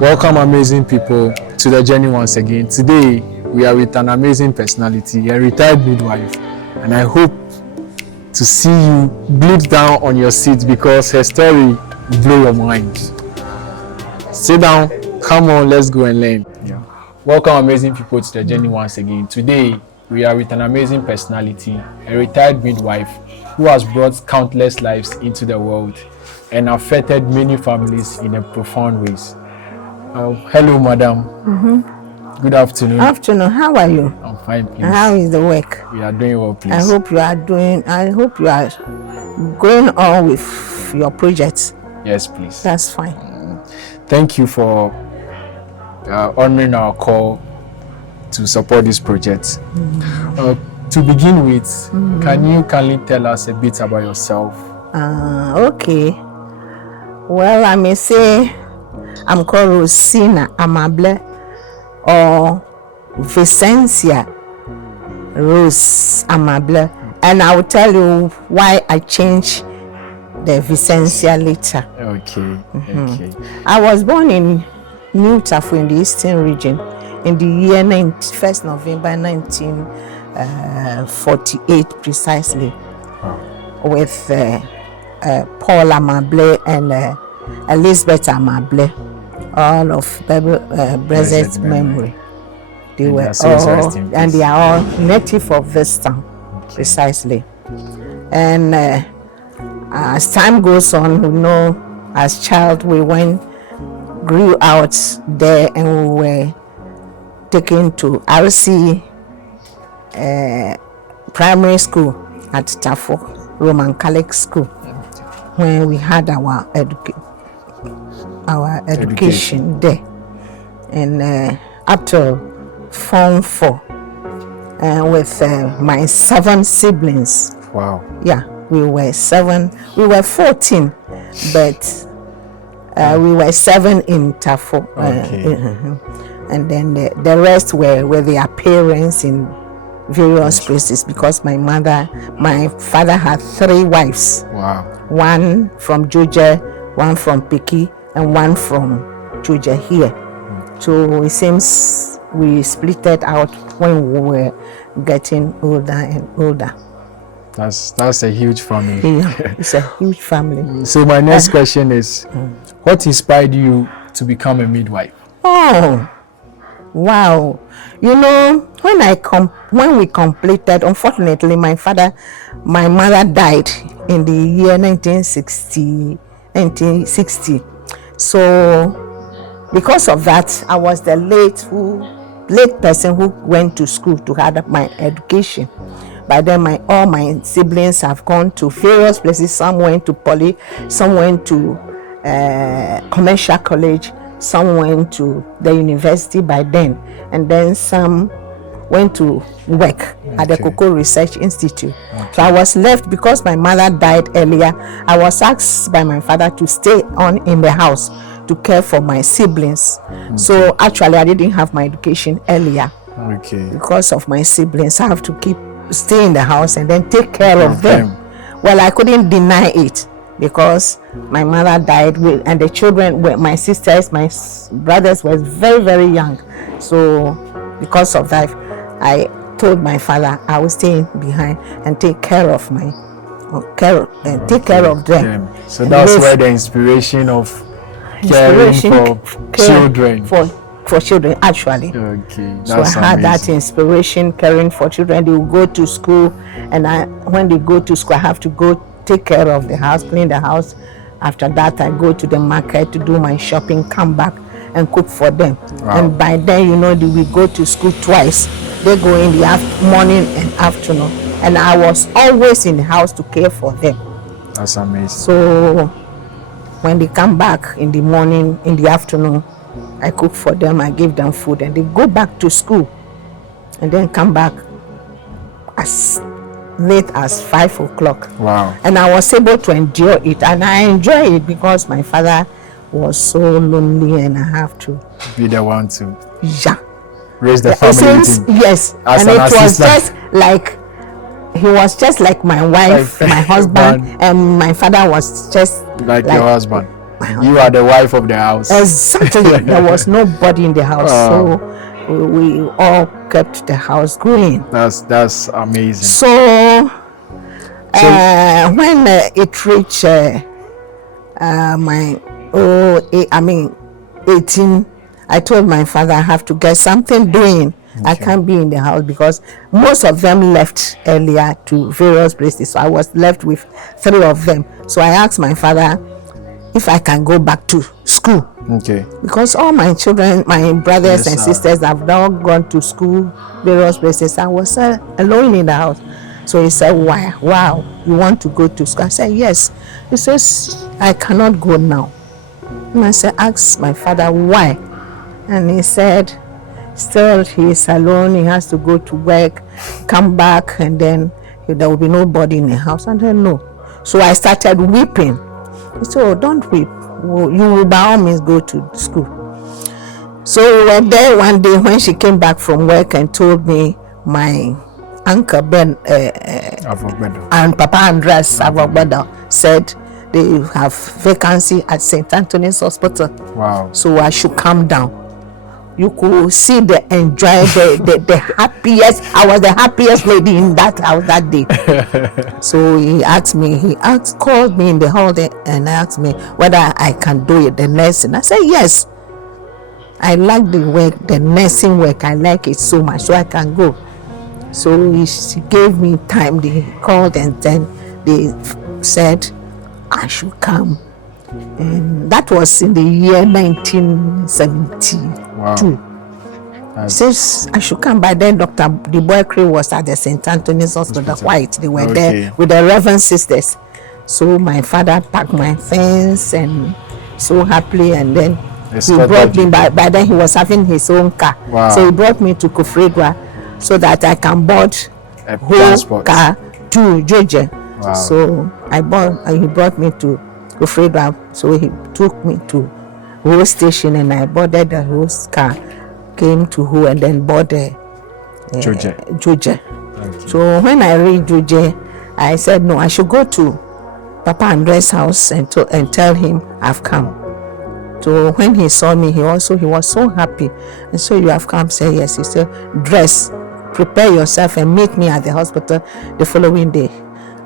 Welcome, amazing people, to the journey once again. Today, we are with an amazing personality, a retired midwife, and I hope to see you glued down on your seat because her story will blow your mind. Sit down, come on, let's go and learn. Yeah. Welcome, amazing people, to the journey once again. Today, we are with an amazing personality, a retired midwife who has brought countless lives into the world and affected many families in a profound ways. Hello, madam. Good afternoon. Afternoon. How are you? I'm fine, please. How is the work? We are doing well, please. I hope you are going on with your projects. Yes, please. That's fine. Thank you for honoring our call to support this project. To begin with, can you kindly tell us a bit about yourself? Okay. Well, I may say I'm called Rosina Amable or Vicencia Rose Amable, and I will tell you why I changed the Vicencia later. Okay. Okay. I was born in New Tafu in the Eastern region in the year 1st November 1948 precisely, with Paul Amable and Elizabeth Amable, all of blessed memory. They were all, and they are all native of this town, precisely. And as time goes on, you know, as child we grew out there, and we were taken to RC primary school at Tafo Roman Catholic School, when we had our education there, and up to Form 4, with my 7 siblings. Wow. Yeah, we were 7. We were 14, but we were 7 in Tafo. Okay. And then the rest were with their parents in various places, because my father had 3 wives. Wow. One from Georgia, one from Piki, and one from Georgia here. So it seems we split it out when we were getting older and older. That's a huge family. Yeah, it's a huge family. So my next question is, what inspired you to become a midwife? Oh, wow. You know, when we completed, unfortunately, my mother died in the year 1960. So because of that, I was the late person who went to school to have my education. By then, all my siblings have gone to various places. Some went to poly, some went to commercial college, some went to the university by then, and then some went to work at the Cocoa Research Institute. So I was left because my mother died earlier. I was asked by my father to stay on in the house to care for my siblings. So actually I didn't have my education earlier. Because of my siblings. I have to stay in the house and then take care of them. Well, I couldn't deny it, because my mother died and the children were my sisters, my brothers were very, very young. So because of that, I told my father I was staying behind and take care of them. So that's where the inspiration of caring for children. For children, actually. Okay. So I had that inspiration, caring for children. They will go to school, and when they go to school, I have to go take care of the house, clean the house. After that, I go to the market to do my shopping, come back and cook for them. Wow. And by then, you know, we go to school twice. They go in the morning and afternoon, and I was always in the house to care for them. That's amazing. So when they come back in the morning, in the afternoon, I cook for them, I give them food, and they go back to school and then come back as late as 5 o'clock. Wow. And I was able to endure it, and I enjoy it because my father was so lonely, and I have to be the one to raise the family. Yes, and it was just like he was just like my wife, my husband, and my father was just like your husband. my husband. You are the wife of the house. Exactly. There was nobody in the house, so we all kept the house going. That's amazing. So when it reached my 18, I told my father I have to get something doing. I can't be in the house because most of them left earlier to various places. So I was left with 3 of them. So I asked my father if I can go back to school. Okay. Because all my children, my brothers and sisters have now gone to school, various places. I was alone in the house. So he said, wow, you want to go to school? I said, yes. He says, I cannot go now. And I said, ask my father why. And he said, still he is alone, he has to go to work, come back, and then there will be nobody in the house. And then no. So I started weeping. He said, oh, don't weep. You will by all means go to school. So we were there one day when she came back from work and told me my uncle Ben and Papa Andres Avogbada said they have vacancy at St. Anthony's Hospital. Wow. So I should come down. You could see the the happiest. I was the happiest lady in that house that day. So he called me in the hall and asked me whether I can do it, the nursing. I said yes. I like the work, the nursing work. I like it so much, so I can go. So he gave me time. They called and then they said I should come. And that was in the year 1972. Wow. Says I should come. By then, Dr. Deboekri was at the St. Anthony's Hospital, White. They were there with the Reverend sisters. So my father packed my things and so happily, and then he brought me. By then, he was having his own car. Wow. So he brought me to Kofredwa so that I can board a whole car to Georgia. Wow. So he brought me to Kofredwa. So he took me to Ho station and I boarded the Ho car, came to Ho and then boarded Georgia. Okay. So when I reached Georgia, I said no, I should go to Papa Andres' house and tell him I've come. So when he saw me, he was so happy. And so you have come? Say yes. He said, dress, prepare yourself and meet me at the hospital the following day.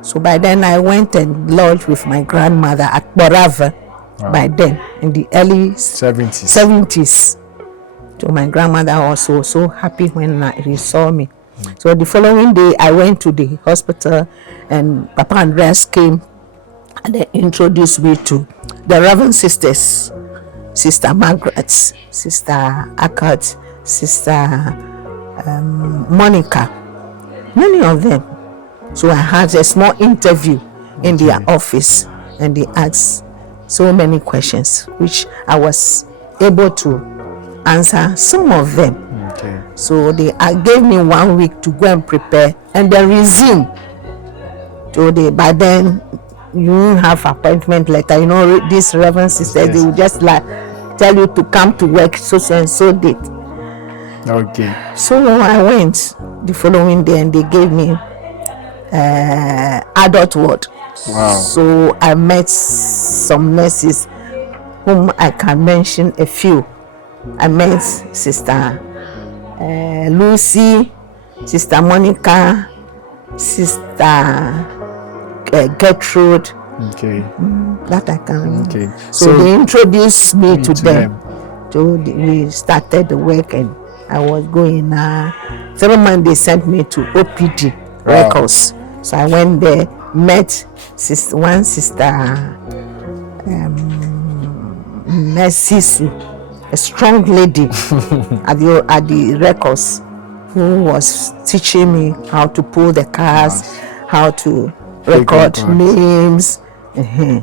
So by then I went and lodged with my grandmother at Borava. Wow. By then in the early 70s. So my grandmother also so happy when he saw me. So the following day I went to the hospital and Papa Andreas came and they introduced me to the Reverend sisters, Sister Margaret, Sister Akkad, Sister Monica, many of them. So I had a small interview in their office and they asked so many questions which I was able to answer some of them. Okay. So they gave me 1 week to go and prepare and then resume. So by then you won't have appointment letter. You know, these Reverend sisters, they will just like tell you to come to work so and so date. Okay. So I went the following day and they gave me adult ward. Wow. So I met some nurses whom I can mention a few. I met Sister Lucy, Sister Monica, Sister Gertrude. Okay. That I can remember. Okay. So they introduced me to them. So we started the work and I was going. 3 months they sent me to OPD records. So I went there, met one sister, Nesisu, a strong lady at the records, who was teaching me how to pull the cars, how to record names. Okay.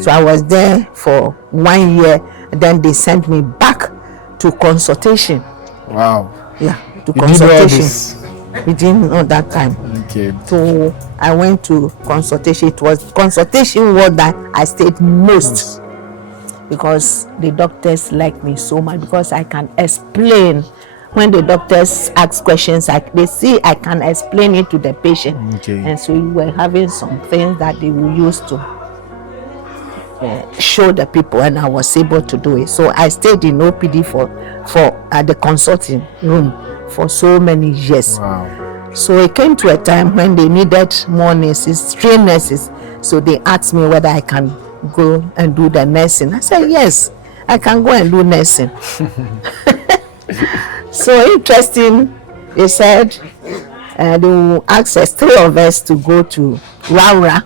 So I was there for 1 year, and then they sent me back to consultation. Wow. Yeah, to consultation. We didn't know that time. Okay. So I went to consultation. It was consultation ward that I stayed most because the doctors like me so much because I can explain. When the doctors ask questions, they see I can explain it to the patient. Okay. And so we were having some things that they will use to show the people, and I was able to do it. So I stayed in OPD for at the consulting room for so many years. Wow. So it came to a time when they needed more nurses, trained nurses. So they asked me whether I can go and do the nursing. I said yes, I can go and do nursing. So interesting. They said they will ask us, 3 of us, to go to Raura.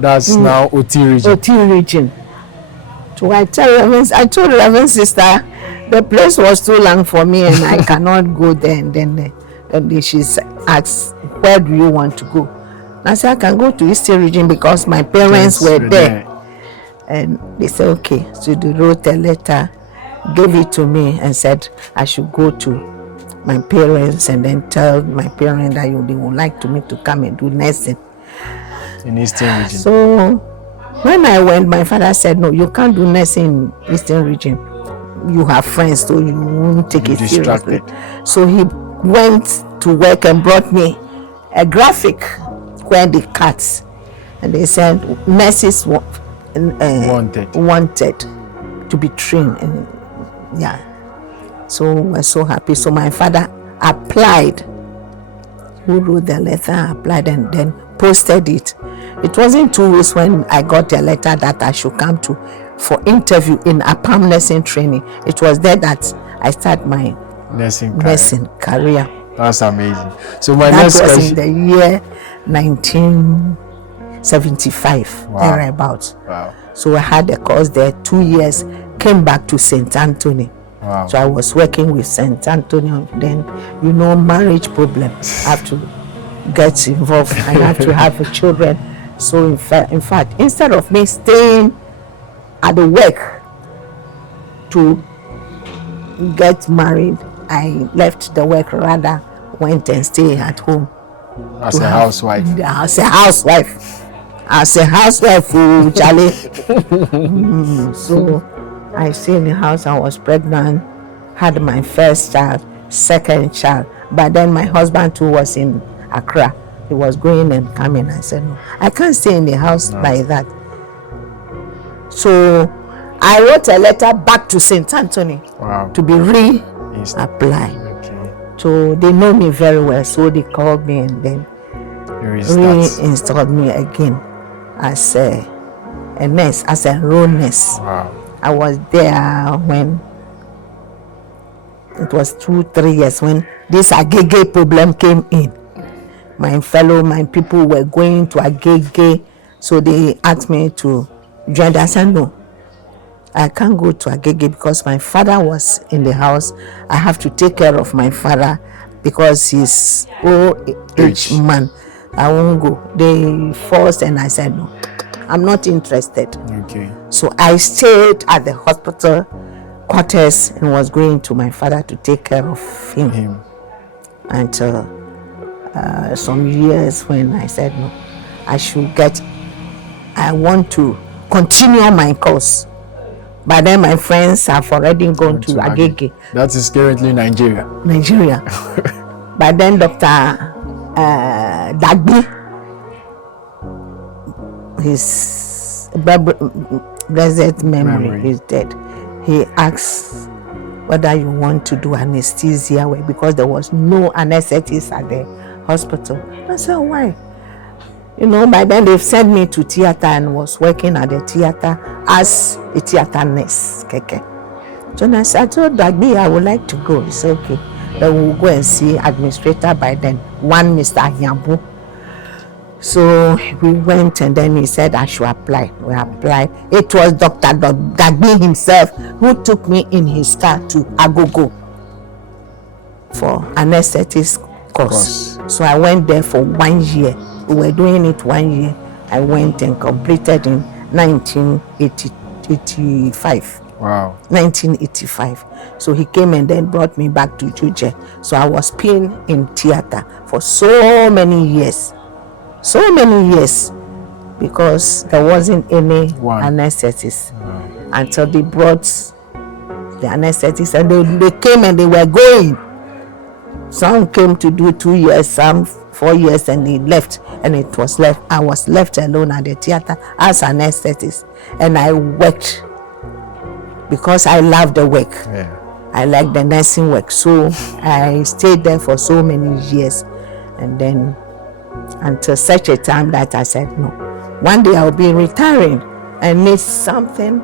That's now OT region. OT region. So I told Reverend Sister, the place was too long for me and I cannot go there. And then she asked, where do you want to go? And I said, I can go to Eastern region because my parents were there. And they said, okay. So they wrote a letter, gave it to me, and said I should go to my parents and then tell my parents that they would like me to come and do nursing in Eastern region. So when I went, my father said, no, you can't do nursing in Eastern region. You have friends, so you won't take it seriously. So he went to work and brought me a graphic where they cut, and they said nurses wanted to be trained. And yeah, so we're so happy. So my father applied, who wrote the letter, applied, and then posted it. It wasn't 2 weeks when I got a letter that I should come for interview in APAM nursing training. It was there that I started my nursing career. That's amazing. So my that next was question, in the year 1975, thereabouts. Wow. So I had a course there 2 years, came back to St. Anthony. Wow. So I was working with St. Anthony. Then, marriage problem. I have to get involved. I have to have children. So in fact, instead of me staying at the work to get married, I left the work, rather went and stayed at home. As a housewife. Oh, Charlie. So I stayed in the house. I was pregnant, had my first child, second child. But then my husband too was in Accra. He was going and coming. I said, no, I can't stay in the house like that. So I wrote a letter back to St. Anthony to be reapplied. Okay. So they know me very well. So they called me and then reinstalled me again as a nurse, as a enrolled nurse. Wow. I was there when it was 2-3 years when this Agege problem came in. My people were going to Agege, so they asked me to join. I said, no, I can't go to Agege because my father was in the house. I have to take care of my father because he's old age man. I won't go. They forced, and I said, no, I'm not interested. Okay. So I stayed at the hospital quarters and was going to my father to take care of him. Until some years when I said, no, I want to continue my course. But then my friends have already gone to Agege. That is currently Nigeria. But then Dr. Dagby, his blessed memory is dead. He asked whether you want to do anesthesia because there was no anesthetist at the hospital. I said, why? By then they've sent me to theater and was working at the theater as a theater nurse. So I told Dagby I would like to go. He said, okay. Then we'll go and see administrator by then, one Mr. Nyambu. So we went and then he said I should apply. We applied. It was Dr. Dagby himself who took me in his car to Agogo for anesthetist course. So I went there for 1 year. We were doing it 1 year. I went and completed in 1985. Wow. 1985. So he came and then brought me back to Juja. So I was paying in theater for so many years. Because there wasn't any anesthetist until they brought the anesthetist, and they came and they were going. Some came to do 2 years, some 4 years, and he left, and I was left alone at the theater as an anesthetist, and I worked because I love the work. Yeah. I like the nursing work, so I stayed there for so many years, and then until such a time that I said, no, one day I'll be retiring. I need something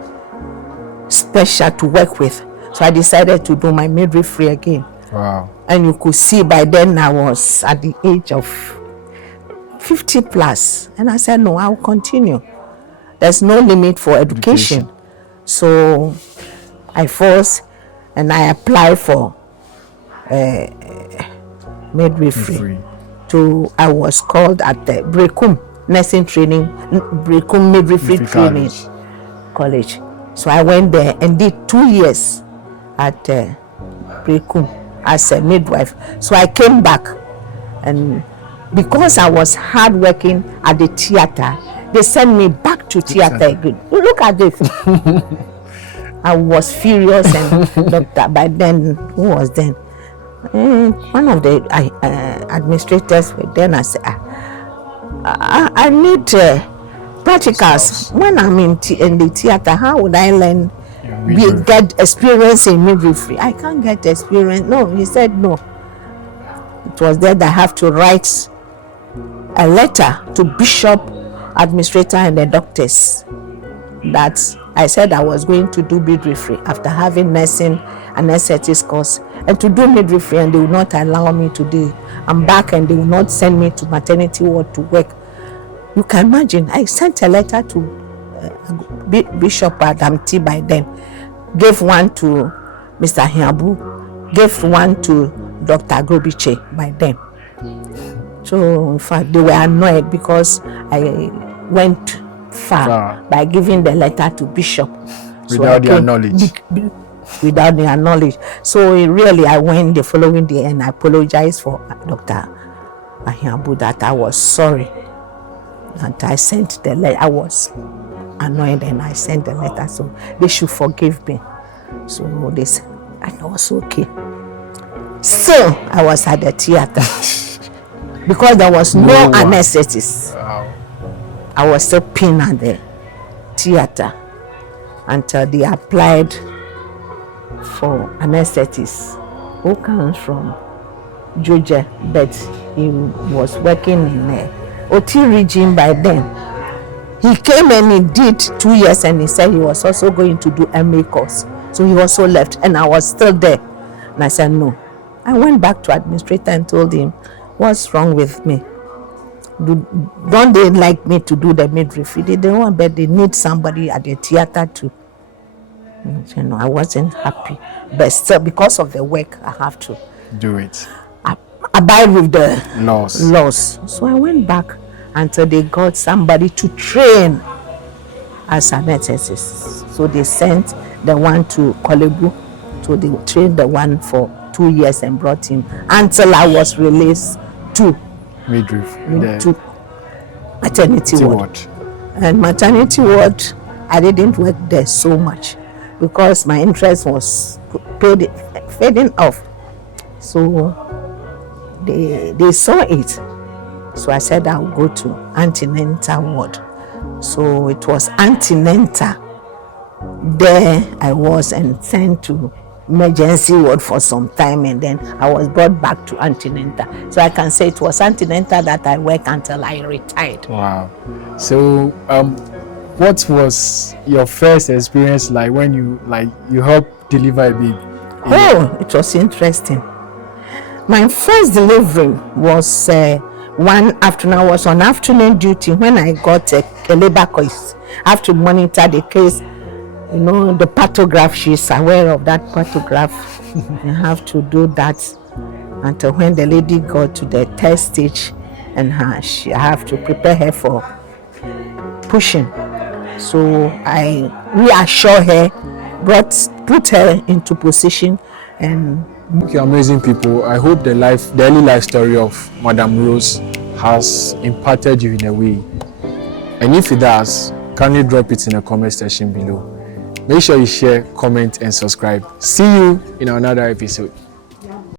special to work with, so I decided to do my midwifery again. Wow. And you could see by then I was at the age of 50 plus, and I said, no, I'll continue. There's no limit for education. So I forced, and I applied for midwifery. I was called at the Brekum nursing training, Brekum midwifery training college. So I went there and did 2 years at Brekum as a midwife. So I came back, and because I was hard working at the theater, they sent me back to theater again. Look at this. I was furious, and doctor, by then, who was then? One of the administrators were then. I said, I need practicals. When I'm in the theater, how would I learn, get experience in midwifery? I can't get experience. No, he said no. It was there that I have to write a letter to bishop, administrator, and the doctors that I said I was going to do midwifery after having nursing and anesthetics course, and to do midwifery, and they will not allow me to do. I'm back, and they will not send me to maternity ward to work. You can imagine. I sent a letter to Bishop Adam T by then, gave one to Mr. Hiabu, gave one to Dr. Grobiche by then. So in fact, they were annoyed because I went far by giving the letter to Bishop without their knowledge. Without their knowledge. So really, I went the following day and I apologized for Dr. Ahiabu that I was sorry. And I sent the letter. I was annoyed, and I sent the letter, so they should forgive me. So they said, and I was okay. So I was at the theater because there was no anesthetist. Wow. I was still pinned at the theater until they applied for anesthetist who comes from Georgia, but he was working in OT region by then. He came and he did 2 years, and he said he was also going to do MA course. So he also left, and I was still there. And I said no. I went back to administrator and told him, what's wrong with me? Don't they like me to do the midwifery? They don't want, but they need somebody at the theater too. You know, I wasn't happy, but still, because of the work, I have to do it. Abide with the laws. So I went back until they got somebody to train as an anesthetist. So they sent the one to Kolebu, so they trained the one for 2 years and brought him until I was released to midwifery, to maternity ward. And maternity ward, I didn't work there so much because my interest was fading off. So they saw it. So I said I'll go to antenatal ward. So it was antenatal. There I was and sent to emergency ward for some time, and then I was brought back to antenatal. So I can say it was antenatal that I worked until I retired. Wow. So what was your first experience like when you helped deliver a baby? Oh, it was interesting. My first delivery was one afternoon. I was on afternoon duty when I got a labor case. I have to monitor the case. You know, the pathograph, she's aware of that pathograph. You have to do that until when the lady got to the third stage, and I have to prepare her for pushing. So I reassure her, put her into position, and okay, amazing people. I hope the early life story of Madam Rose has impacted you in a way. And if it does, kindly drop it in the comment section below. Make sure you share, comment, and subscribe. See you in another episode.